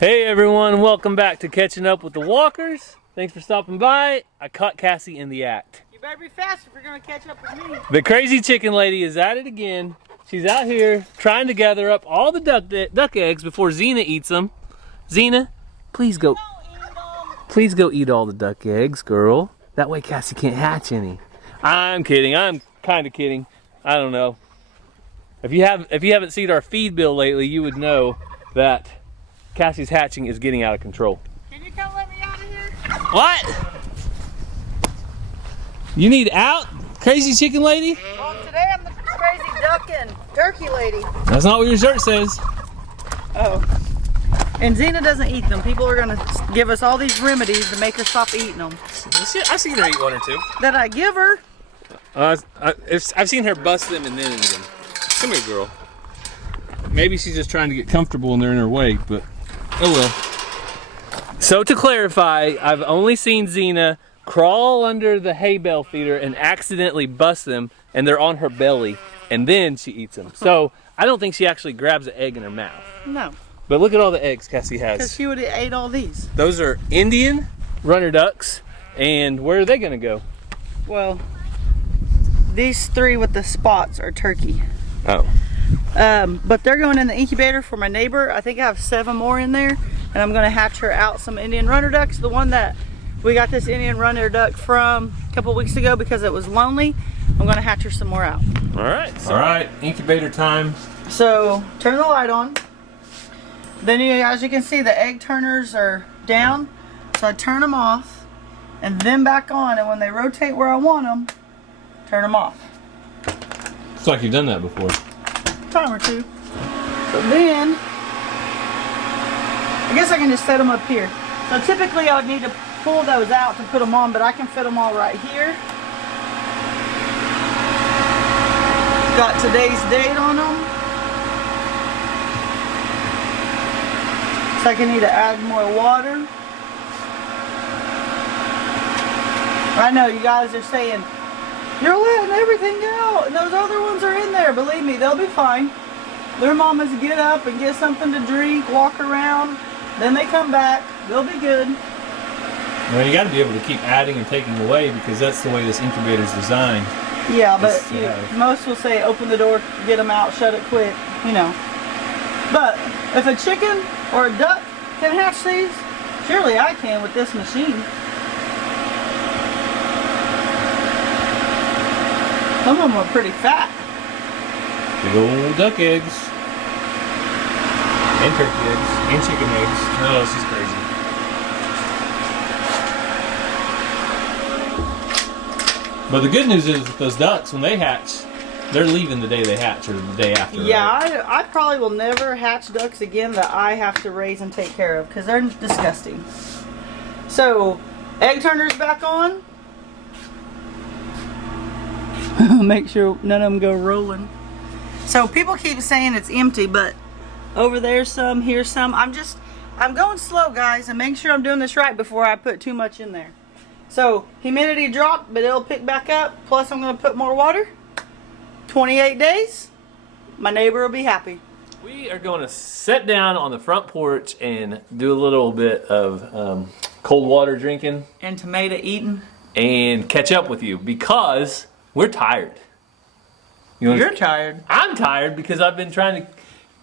Hey everyone, welcome back to Catching Up with the Walkers. Thanks for stopping by. I caught Cassie in the act. You better be fast if you're gonna catch up with me. The crazy chicken lady is at it again. She's out here trying to gather up all the duck eggs before Xena eats them. Xena, please go eat all the duck eggs, girl. That way Cassie can't hatch any. I'm kidding. I'm kind of kidding. I don't know. If you haven't seen our feed bill lately, you would know that Cassie's hatching is getting out of control. Can you come let me out of here? What? You need out, crazy chicken lady? Well, today I'm the crazy duck and turkey lady. That's not what your shirt says. Oh. And Xena doesn't eat them. People are gonna give us all these remedies to make her stop eating them. I've seen her eat one or two. That I give her? I've seen her bust them and then eat them. Come here, girl. Maybe she's just trying to get comfortable and they're in her way, but oh well. So to clarify, I've only seen Xena crawl under the hay bale feeder and accidentally bust them, and they're on her belly, and then she eats them. So I don't think she actually grabs an egg in her mouth. No. But look at all the eggs Cassie has. Because she would have ate all these. Those are Indian runner ducks, and where are they gonna go? Well, these three with the spots are turkey. Oh. But they're going in the incubator for my neighbor. I think I have 7 more in there, and I'm gonna hatch her out some Indian runner ducks. The one that we got this Indian runner duck from a couple weeks ago because it was lonely. I'm gonna hatch her some more out. All right, incubator time. So turn the light on. Then as you can see, the egg turners are down. So I turn them off and then back on, and when they rotate where I want them, turn them off. Looks like you've done that before. Time or two. So then, I guess I can just set them up here. So typically I would need to pull those out to put them on, but I can fit them all right here. Got today's date on them. So I can need to add more water. I know you guys are saying, you're letting everything out, and those other ones are in there. Believe me, they'll be fine. Their mamas get up and get something to drink, walk around, then they come back. They'll be good. Well, you got to be able to keep adding and taking away because that's the way this incubator is designed. Yeah, but most will say open the door, get them out, shut it quick, you know. But if a chicken or a duck can hatch these, surely I can with this machine. Some of them are pretty fat. Big old duck eggs. And turkey eggs. And chicken eggs. Oh, she's crazy. But the good news is with those ducks, when they hatch, they're leaving the day they hatch or the day after. Yeah, right? I probably will never hatch ducks again that I have to raise and take care of because they're disgusting. So, egg turners back on. Make sure none of them go rolling. So people keep saying it's empty, but over there's some, here's some. I'm going slow, guys, and make sure I'm doing this right before I put too much in there. So humidity dropped, but it'll pick back up. Plus I'm going to put more water. 28 days, my neighbor will be happy. We are going to sit down on the front porch and do a little bit of cold water drinking. And tomato eating. And catch up with you because we're tired. You're tired. I'm tired because I've been trying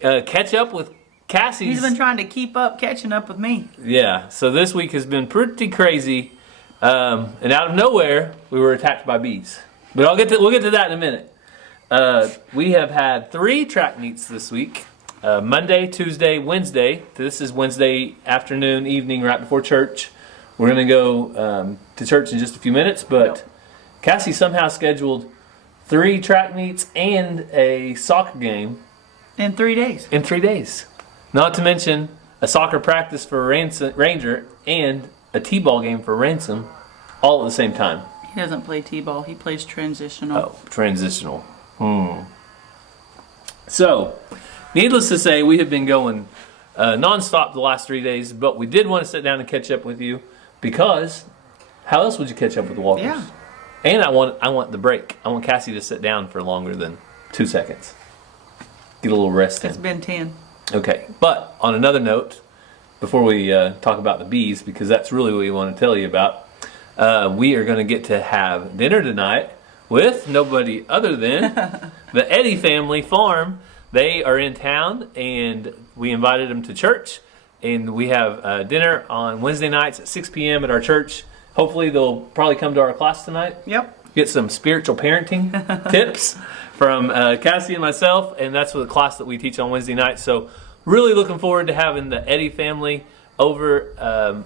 to catch up with Cassie. He's been trying to keep up, catching up with me. Yeah, so this week has been pretty crazy. And out of nowhere, we were attacked by bees. But we'll get to that in a minute. We have had 3 track meets this week. Monday, Tuesday, Wednesday. This is Wednesday afternoon, evening, right before church. We're going to go to church in just a few minutes, but Cassie somehow scheduled 3 track meets and a soccer game. In 3 days. In 3 days. Not to mention a soccer practice for Ranger and a t-ball game for Ransom all at the same time. He doesn't play t-ball. He plays transitional. Oh, transitional. So, needless to say, we have been going non-stop the last 3 days, but we did want to sit down and catch up with you because how else would you catch up with the Walkers? Yeah. And I want the break. I want Cassie to sit down for longer than 2 seconds. Get a little rest in. It's been 10. Okay, but on another note, before we talk about the bees, because that's really what we want to tell you about. We are going to get to have dinner tonight with nobody other than the Eddy family farm. They are in town, and we invited them to church. And we have dinner on Wednesday nights at 6 p.m. at our church. Hopefully they'll probably come to our class tonight. Yep. Get some spiritual parenting tips from Cassie and myself. And that's the class that we teach on Wednesday nights. So really looking forward to having the Eddy family over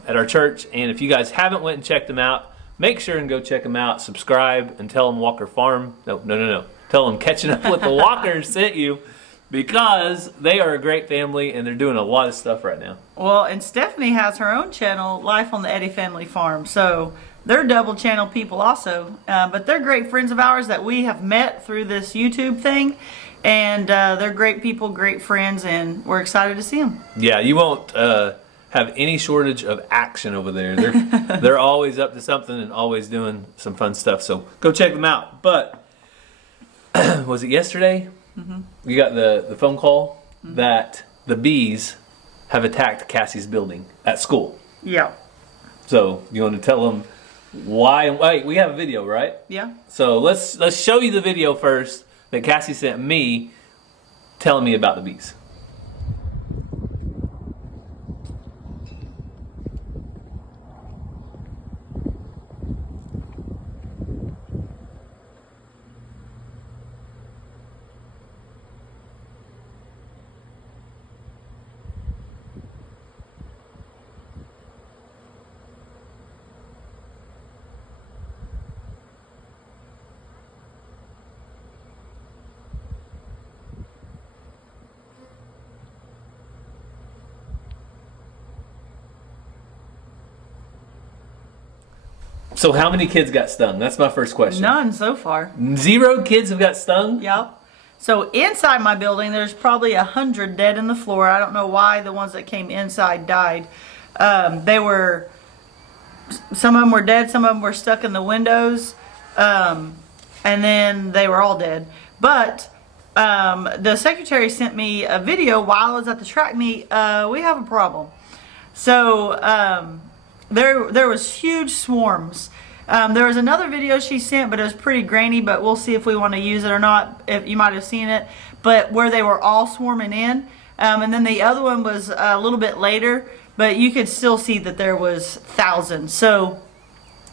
at our church. And if you guys haven't went and checked them out, make sure and go check them out. Subscribe and tell them Walker Farm. No. Tell them Catching Up with the Walkers sent you. Because they are a great family and they're doing a lot of stuff right now. Well, and Stephanie has her own channel, Life on the Eddy Family Farm. So they're double channel people also. But they're great friends of ours that we have met through this YouTube thing. And they're great people, great friends, and we're excited to see them. Yeah, you won't have any shortage of action over there. They're always up to something and always doing some fun stuff. So go check them out. But was it yesterday? Mm-hmm. We got the phone call that the bees have attacked Cassie's building at school. Yeah. So you want to tell them why? Wait, we have a video, right? Yeah. So let's show you the video first that Cassie sent me, telling me about the bees. So how many kids got stung? That's my first question. None so far. 0 kids have got stung? Yep. So inside my building, there's probably 100 dead in the floor. I don't know why the ones that came inside died. Some of them were dead, some of them were stuck in the windows, and then they were all dead. But the secretary sent me a video while I was at the track meet. We have a problem. So there was huge swarms. There was another video she sent, but it was pretty grainy, but we'll see if we want to use it or not. If you might have seen it, but where they were all swarming in. And then the other one was a little bit later, but you could still see that there was thousands. So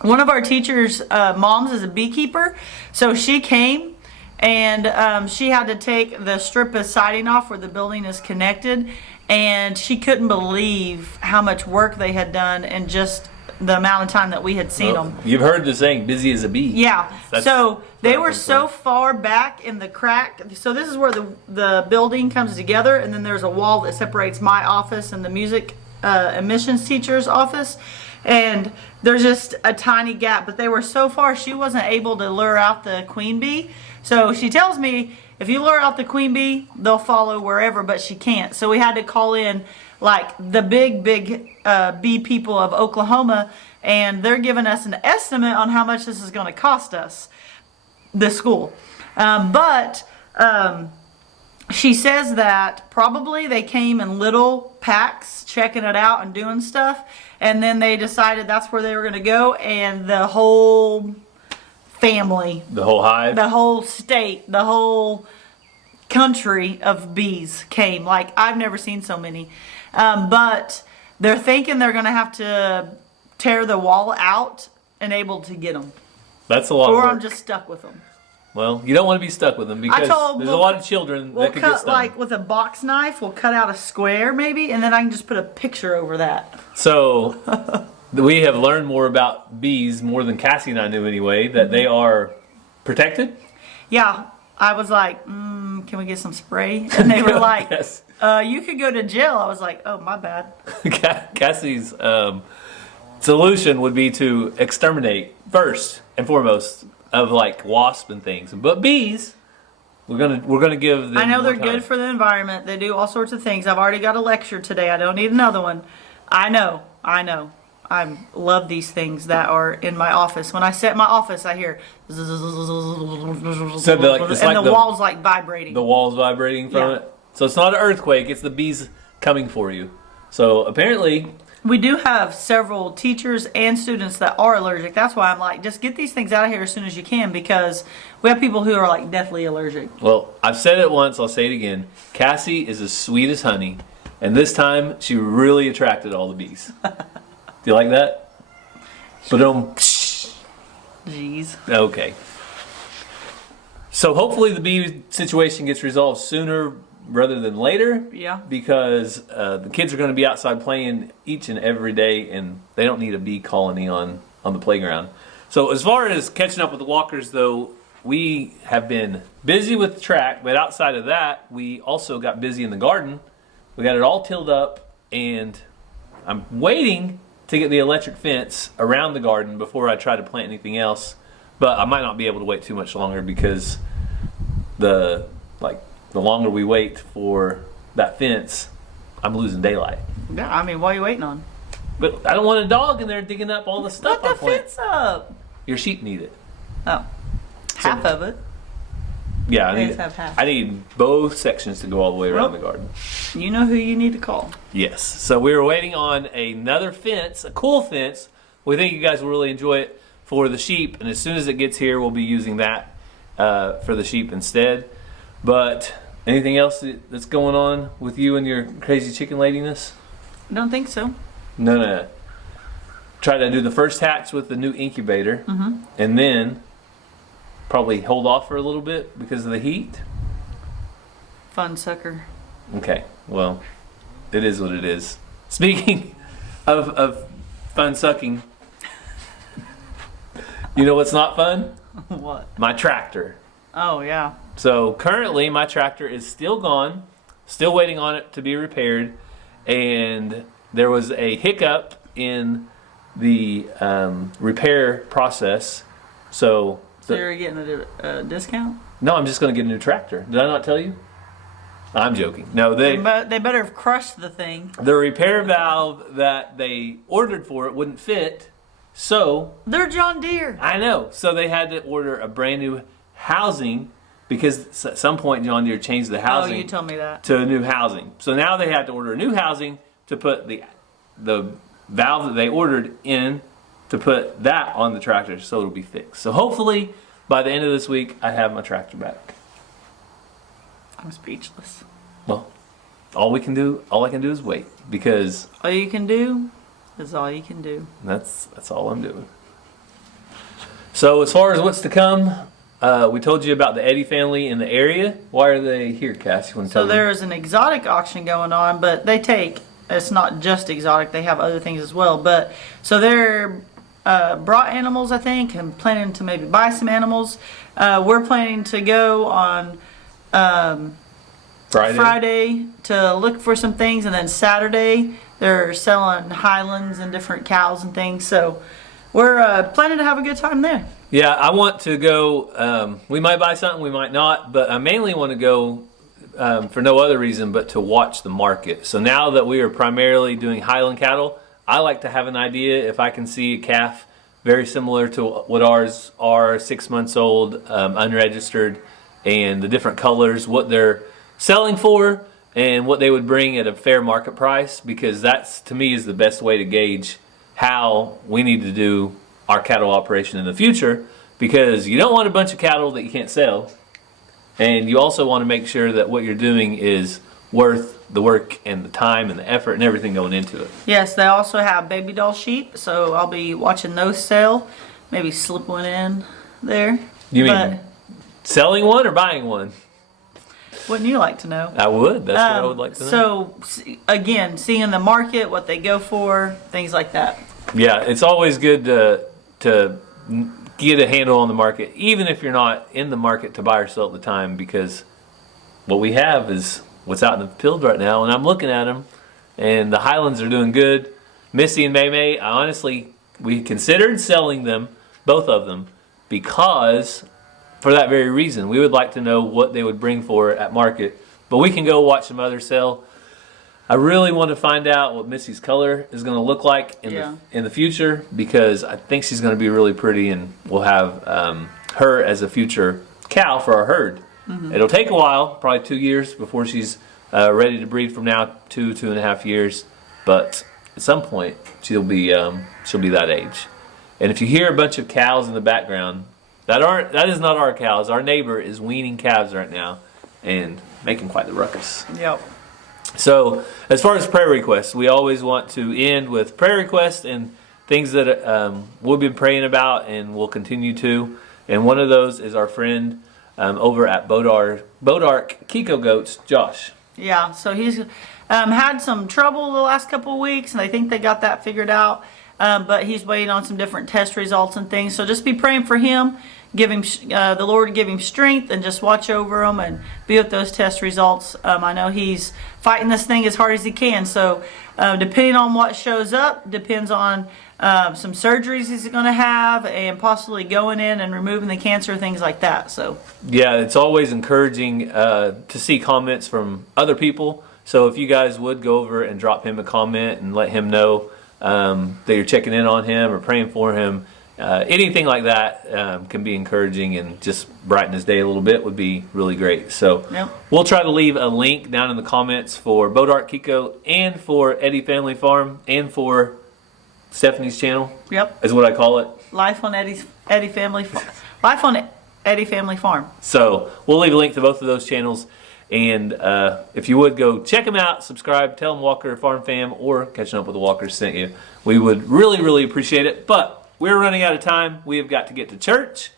one of our teachers' moms is a beekeeper. So she came and she had to take the strip of siding off where the building is connected. And she couldn't believe how much work they had done in just the amount of time that we had seen them. You've heard the saying, busy as a bee. Yeah. So they were so far back in the crack. So this is where the building comes together, and then there's a wall that separates my office and the music admissions teacher's office. And there's just a tiny gap, but they were so far she wasn't able to lure out the queen bee. So she tells me if you lure out the queen bee, they'll follow wherever, but she can't. So we had to call in like the big bee people of Oklahoma, and they're giving us an estimate on how much this is going to cost us, the school. But she says that probably they came in little packs checking it out and doing stuff, and then they decided that's where they were going to go, and the whole family, the whole hive, the whole state, the whole country of bees came. Like, I've never seen so many. But they're thinking they're going to have to tear the wall out and able to get them. That's a lot of work. Or I'm just stuck with them. Well, you don't want to be stuck with them because there's a lot of children that could get stung. Like with a box knife, we'll cut out a square maybe, and then I can just put a picture over that. So we have learned more about bees, more than Cassie and I knew anyway, that they are protected. Yeah. I was like, can we get some spray? And they were like, yes. You could go to jail. I was like, oh, my bad. Cassie's solution would be to exterminate first and foremost of like wasps and things. But bees, we're gonna give them. I know they're good for the environment. They do all sorts of things. I've already got a lecture today. I don't need another one. I know. I love these things that are in my office. When I sit in my office, I hear and the wall's like vibrating. The wall's vibrating from it. So it's not an earthquake, it's the bees coming for you. So apparently, We do have several teachers and students that are allergic. That's why I'm like, just get these things out of here as soon as you can, because we have people who are like deathly allergic. well, I've said it once, I'll say it again. Cassie is as sweet as honey, and this time she really attracted all the bees. Do you like that? But Jeez. okay. So hopefully the bee situation gets resolved sooner rather than later. Yeah. Because the kids are going to be outside playing each and every day, and they don't need a bee colony on the playground. So as far as catching up with the walkers, though, we have been busy with track, but outside of that, we also got busy in the garden. We got it all tilled up, and I'm waiting to get the electric fence around the garden before I try to plant anything else. But I might not be able to wait too much longer, because the longer we wait for that fence, I'm losing daylight. Yeah, I mean, what are you waiting on? But I don't want a dog in there digging up all the stuff. Put the fence up. Your sheep need it. Oh. Half of it. Yeah, I They need just have half. I need both sections to go all the way around the garden. You know who you need to call. Yes. So we were waiting on another fence, a cool fence. We think you guys will really enjoy it for the sheep, and as soon as it gets here, we'll be using that for the sheep instead. But anything else that's going on with you and your crazy chicken ladiness? I don't think so. No. Try to do the first hatch with the new incubator, and then probably hold off for a little bit because of the heat. Fun sucker. Okay, well, it is what it is. Speaking of fun sucking, you know what's not fun? What? My tractor. Oh, yeah. So currently my tractor is still gone, still waiting on it to be repaired, and there was a hiccup in the repair process. So you're getting a discount? no, I'm just going to get a new tractor. Did I not tell you? I'm joking. No, They better have crushed the thing. the repair valve that they ordered for it wouldn't fit, so They're John Deere. I know. So they had to order a brand new housing, because at some point John Deere changed the housing Oh, you told me that. to a new housing. So now they had to order a new housing to put the valve that they ordered in, to put that on the tractor so it'll be fixed. So hopefully by the end of this week I have my tractor back. I'm speechless. Well, all I can do is wait, because All you can do is all you can do. that's all I'm doing. So as far as what's to come, we told you about the Eddy family in the area. Why are they here, Cass? You want to tell So me? there's an exotic auction going on, but it's not just exotic, they have other things as well. But so they're brought animals, I think, and planning to maybe buy some animals. We're planning to go on Friday to look for some things, and then Saturday they're selling Highlands and different cows and things. So we're planning to have a good time there. Yeah, I want to go. We might buy something, we might not, but I mainly want to go for no other reason but to watch the market. So now that we are primarily doing Highland cattle, I like to have an idea if I can see a calf very similar to what ours are, 6 months old, unregistered, and the different colors, what they're selling for, and what they would bring at a fair market price, because that's, to me, is the best way to gauge how we need to do our cattle operation in the future, because you don't want a bunch of cattle that you can't sell, and you also want to make sure that what you're doing is worth the work and the time and the effort and everything going into it. Yes, they also have baby doll sheep, so I'll be watching those sell. Maybe slip one in there. You mean selling one or buying one? Wouldn't you like to know? I would. That's what I would like to know. So, again, seeing the market, what they go for, things like that. Yeah, it's always good to get a handle on the market, even if you're not in the market to buy or sell at the time, because what we have is what's out in the field right now, and I'm looking at them, and the Highlands are doing good. Missy and May, honestly, we considered selling them, both of them, because for that very reason. We would like to know what they would bring for it at market, but we can go watch some others sell. I really want to find out what Missy's color is going to look like in the future, because I think she's going to be really pretty, and we'll have her as a future cow for our herd. Mm-hmm. It'll take a while, probably 2 years before she's ready to breed. From now, 2.5 years, but at some point she'll be that age. And if you hear a bunch of cows in the background, that is not our cows. Our neighbor is weaning calves right now and making quite the ruckus. Yep. So as far as prayer requests, we always want to end with prayer requests and things that we've been praying about and will continue to. And one of those is our friend over at Bodark Kiko Goats, Josh. Yeah, so he's had some trouble the last couple of weeks, and I think they got that figured out. But he's waiting on some different test results and things. So just be praying for him. Give him the Lord to give him strength, and just watch over him and be with those test results. I know he's fighting this thing as hard as he can. So depending on what shows up, depends on some surgeries he's going to have, and possibly going in and removing the cancer, things like that. So yeah, it's always encouraging to see comments from other people. So if you guys would go over and drop him a comment and let him know that you're checking in on him or praying for him, anything like that can be encouraging and just brighten his day a little bit would be really great. So yep. We'll try to leave a link down in the comments for Bodark Kiko and for Eddie Family Farm and for Stephanie's channel. Yep. Is what I call it. Life on Eddie Family Farm. So we'll leave a link to both of those channels. And if you would go check them out, subscribe, tell them Walker Farm Fam or Catching Up with the Walkers sent you. We would really, really appreciate it. But we're running out of time. We have got to get to church.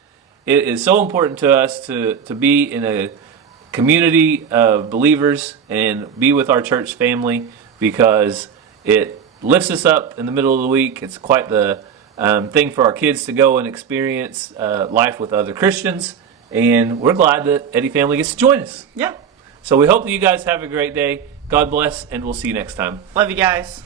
It is so important to us to be in a community of believers and be with our church family, because it lifts us up in the middle of the week. It's quite the thing for our kids to go and experience life with other Christians. And we're glad that Eddie Family gets to join us. Yeah. So we hope that you guys have a great day. God bless, and we'll see you next time. Love you guys.